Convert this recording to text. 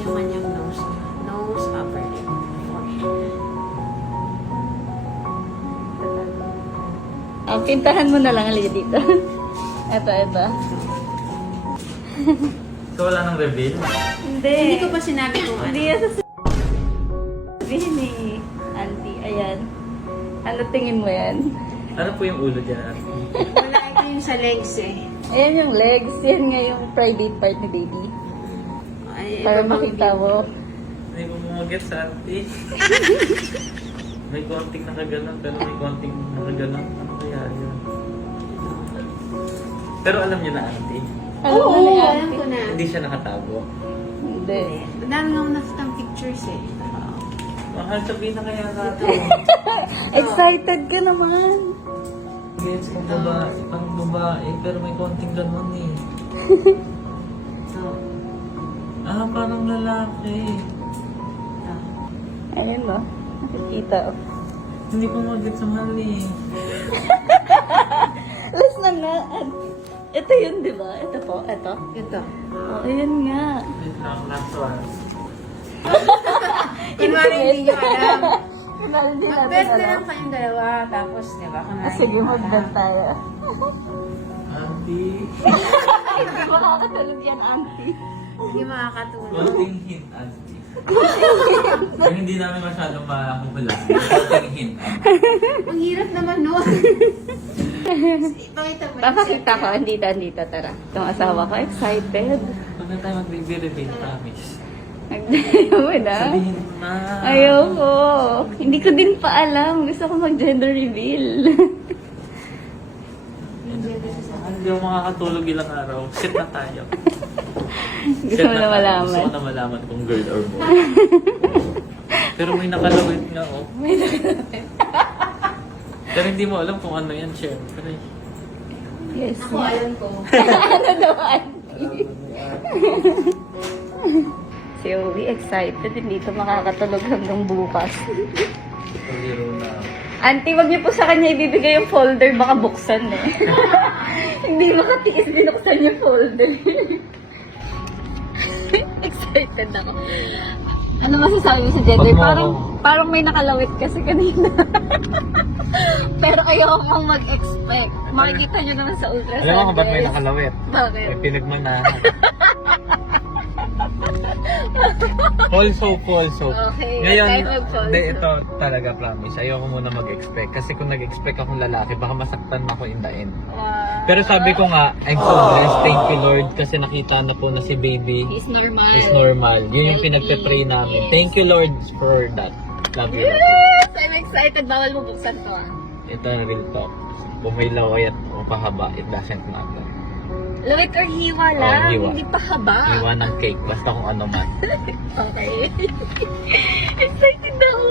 yung kanyang nose. Nose, upper lip, forehead. Pintahan mo na lang halika dito. Ito. So, wala nang reveal? Hindi. Hindi ko pa sinabi kung ano. Hindi yan sasabihin ni Auntie. Ayan. Ano tingin mo yan? Ano po yung ulo dyan? Wala, ito yung sa legs eh. Ayan yung legs. Yan nga yung private part ni baby. Ay, Para iba bang makita view? mo. Hindi ko mamaget sa auntie. May konting nakaganon, pero may konting nakaganon. Ano kaya yun? Pero alam niyo na auntie, Alam mo Oo, na yan. alam ko na. hindi siya nakatago. Hindi. Dami nang nakitang pictures eh. Mahal, sabihin na kaya natin. Excited ka naman. Yes, pang babae, pero may konting ganon eh. So, Parang lalaki. Ayan mo. Nakikita. Hindi ko mag-get sa mahal eh. Last na nga. Ito yun, di ba? Ito po. Ito. ito. Oh, ayan nga. Wait lang, last one. Kunwari hindi nyo alam. Kunwari hindi natin Mag-bet na alam. lang kayong dalawa, tapos, di ba, kunwari Sige, hindi nyo mag-bet alam. tayo. Auntie. Hindi makakatulog yan, auntie. Hindi makakatulog. Konting hint, auntie. Yung hindi namin masyadong makakabala. Konting hint, auntie. Ang hirap naman nun. Ipakita mo. Papakita ko. Andito. Tara. Itong asawa ko. Excited. Huwag na tayo mag-reveal, promise. Ayaw mo na. Sabihin mo na. Ayoko. Hindi ko din pa alam. Gusto ko mag-gender reveal. Hindi ako makakatulog ilang araw. Sit na tayo. Gusto Sit mo na tayo. malaman. Gusto ko na malaman kung girl or boy. Pero may nakalawit nga, oh. Pero hindi mo alam kung ano yan, syempre. Yes. Ako, alam ko. Ano daw, auntie? Si Owie excited. Hindi ko makakatulog hanggang bukas. Paliro na. Auntie, wag niyo po sa kanya ibibigay yung folder. Baka buksan eh. Hindi makatiis binuksan yung folder. Excited ako. Ano masasabi mo sa gender? Wag mo Parang may nakalawit kasi kanina. Pero ayoko kang mag-expect. Makikita niyo naman sa ultrasound. Alam mo kung ba't may guys. nakalawit? Bakit? May pinagmanahan. False hope. Okay, Ngayon, kahit mag-false hindi, hope. ito talaga promise. Ayoko muna mag-expect. Kasi kung nag-expect akong lalaki, baka masaktan ako in the end. Wow. Pero sabi ko nga, I'm so blessed. Thank you Lord. Kasi nakita na po na si baby He's normal. is normal. Yun yung Baby. pinagpe-pray namin. Yes. Thank you Lord for that. Love you. Yes! I'm excited. Bawal mo buksan to ah. Ito ang real talk. Kung may laway at o pahaba, it doesn't matter. Lawit or hiwa lang. hiwa. Hindi pa haba. Iwan ng cake, basta kung ano man. Okay. Excited ako.